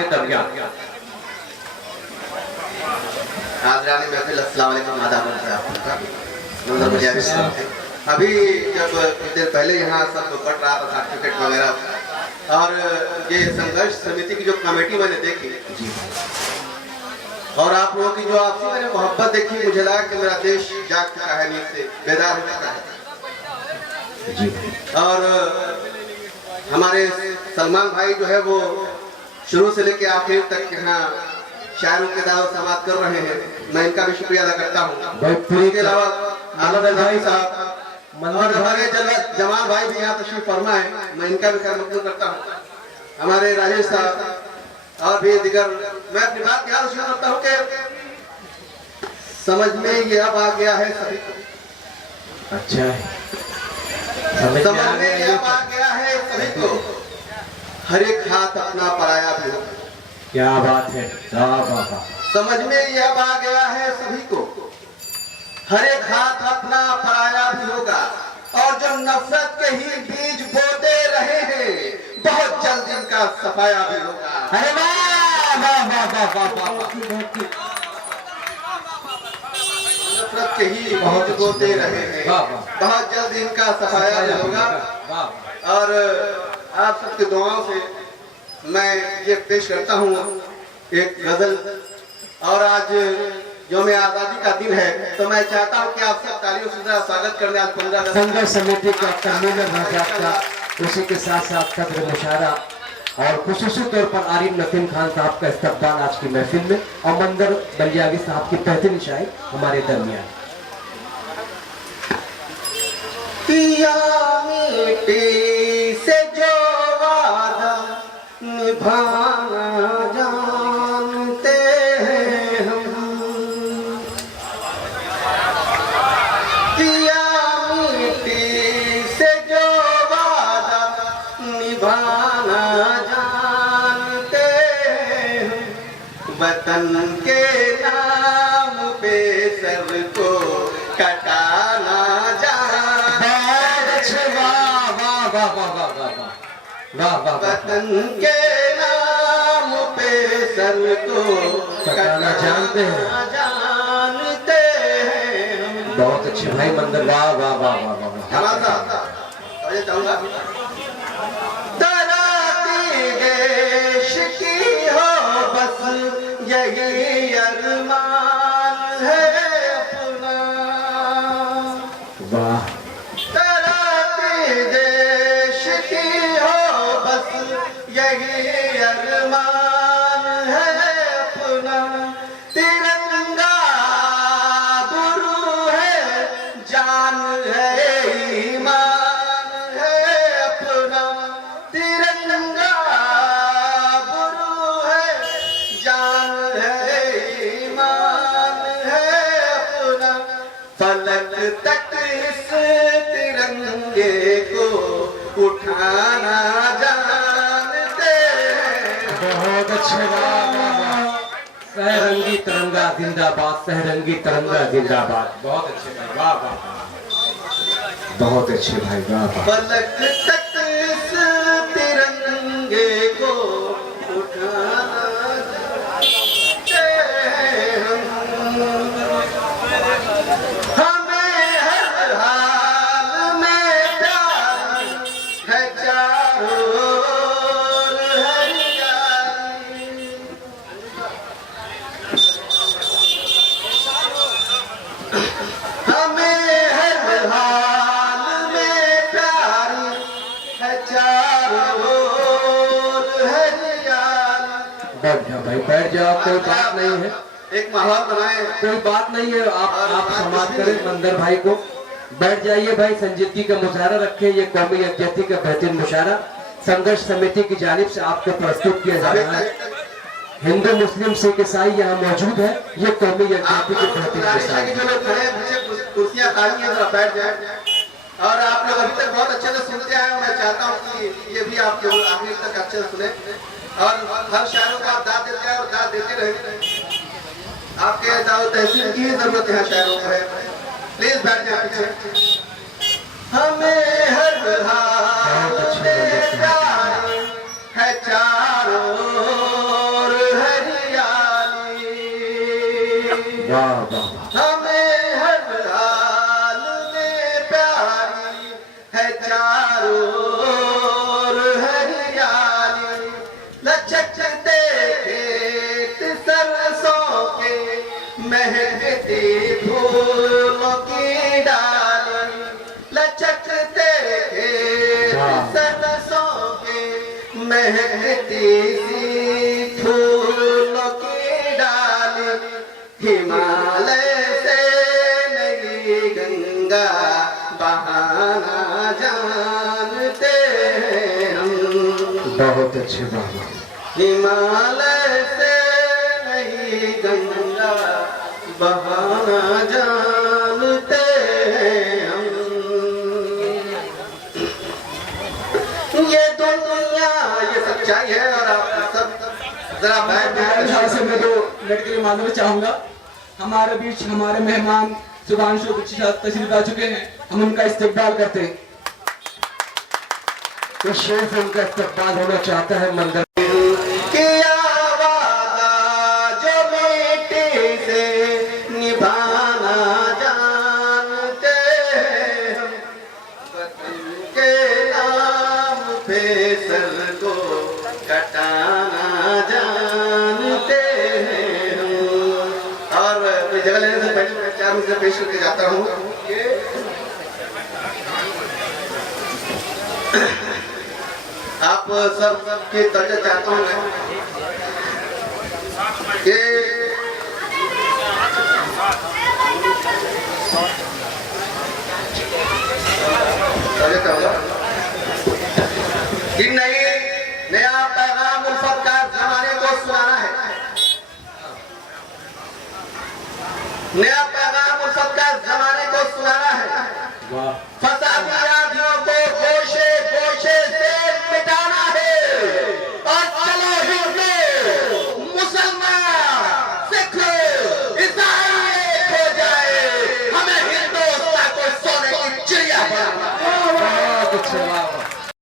हमारे दरमियान। अभी जब कुछ देर पहले यहाँ सब बढ़ रहा था सर्टिफिकेट वगैरह, और ये संघर्ष समिति की जो कमेटी मैंने देखी और आप लोगों की जो आपसी मैंने मोहब्बत देखी, मुझे लगा कि मेरा देश जाग चुका है, नींद से बेदार हो चुका है जी। और हमारे सलमान भाई जो है वो शुरू से लेकर आखिर तक यहाँ शायरों के दावत समाप्त कर रहे हैं, मैं इनका भी शुक्रिया अदा करता हूँ। इसके अलावा आलम भाई साहब और हमारे जमाल भाई भी यहाँ तशरीफ फरमा है, मैं इनका भी खैर मकबूल करता हूँ। हमारे राजेश साहब और भी दिगर, मैं अपनी बात यहाँ शुरू करता हूँ कि समझ में ये अब आ गया है सभी को। अच्छा है, समझ में ये अब आ गया है सभी को, हर एक हाथ अपना पराया भी हो। क्या बात है, समझ में ये अब आ गया है सभी को, हर एक हाथ अपना पराया भी होगा, और जो नफरत के ही बीज बोते रहे हैं बहुत जल्द इनका सफाया भी होगा। अरे वाह वाह वाह वाह वाह वाह, नफरत के ही बीज बोते रहे हैं बहुत जल्द इनका सफाया भी होगा। और आप सबकी दुआओं से मैं ये पेश करता हूँ एक गजल, और आज जो मैं आजादी का दिन है तो मैं चाहता हूँ कि आप सब तालियों से स्वागत करने आज 15 अगस्त संघर्ष समिति का कन्वीनर का, उसी के साथ साथ सदर मुशारा और खुसूसी तौर पर आरिफ नसीम खान साहब का इस्तकबाल आज की महफिल में, और मंदर बलियागी साहब की बेहतरीन शायर हमारे दरमियान। पिया मिट्टी से जो वादा निभाना जानते हैं हम, पिया मिट्टी से जो वादा निभाना जानते हैं हम, वतन के नाम पे सर को कटाना वतन के नाम पे सर को कटाना जानते हैं। बहुत अच्छे भाई मंदिर, वाह वाह वाह वाह वाह। तराती देश की हो बस यही अरमान है अपना, वाह। यही अरमान है अपना, तिरंगा गुरु है जान है ईमान है अपना, तिरंगा गुरु है जान है ईमान है अपना, फलक तक इस तिरंगे को उठाना बहुत अच्छे, सहरंगी तिरंगा जिंदाबाद, सहरंगी तिरंगा जिंदाबाद। बहुत अच्छे भाई, वाह वाह, बहुत अच्छे भाई, वाह वाह। फलक तक इस तिरंगे को उठाना हमें हर हाल में प्यार है चारों भाई, बैठ जाओ, कोई बात नहीं है, एक माहौल बनाए, कोई बात नहीं है। आप समाप्त करें मंदिर भाई को, बैठ जाइए भाई। संजीदगी का मुशायरा रखे, ये कौमी यकजहती का बेहतरीन मुशायरा संघर्ष समिति की जानिब से आपको प्रस्तुत किया जा रहा है। हिंदू मुस्लिम सिख ईसाई यहाँ मौजूद है, ये कौमी यकजहती की बेहतरीन मिसाल। कुर्सियां खाली हैं, तो बैठ जाए। और आप लोग अभी तक बहुत अच्छे से सुनते आए, मैं चाहता हूँ कि ये भी आप लोग आखिर तक अच्छे से सुने, और हर शायरों को आप दाद देते हैं और दाद देते रहे। आपके दाव तहसील की जरूरत है शायरों को है, प्लीज बैठ जाए पीछे। हमें हर हाल में प्यार है चारों वाह वाह। हमें हर हाल में प्यारी है चारों ओर हरियाली, लचकते खेत सरसों के, महकती फूलों की डाली, लचकते खेत सरसों के, महकती सी फूलों की डाली, हिमालय से नई गंगा बहाना जानते हैं हम। बहुत अच्छे बाबा। हिमालय से नई गंगा बहाना जानते हैं हम। ये दुनिया ये सच्चाई है और आप सब जरा यहाँ से मैं 2 मिनट के लिए मालूम चाहूंगा। हमारे बीच हमारे मेहमान सुभांशु तशरीफ आ चुके हैं, हम उनका इस्तकबाल करते हैं। तो शेर से उनका इस्तकबाल होना चाहता है मंदिर। किया वादा जो मिट्टी से निभाना जानते हैं हम, वतन के नाम पे सर को कटाना जानते हैं हम। और जगह लेने से पहले मैं 4 मिनट पेश करके जाता हूँ। आप सब की तवज्जो चाहता हूँ मैं कि नया पैगाम उल्फत का जमाने को सुनाना है। नया पैगाम उल्फत का जमाने को सुनाना है। वाह।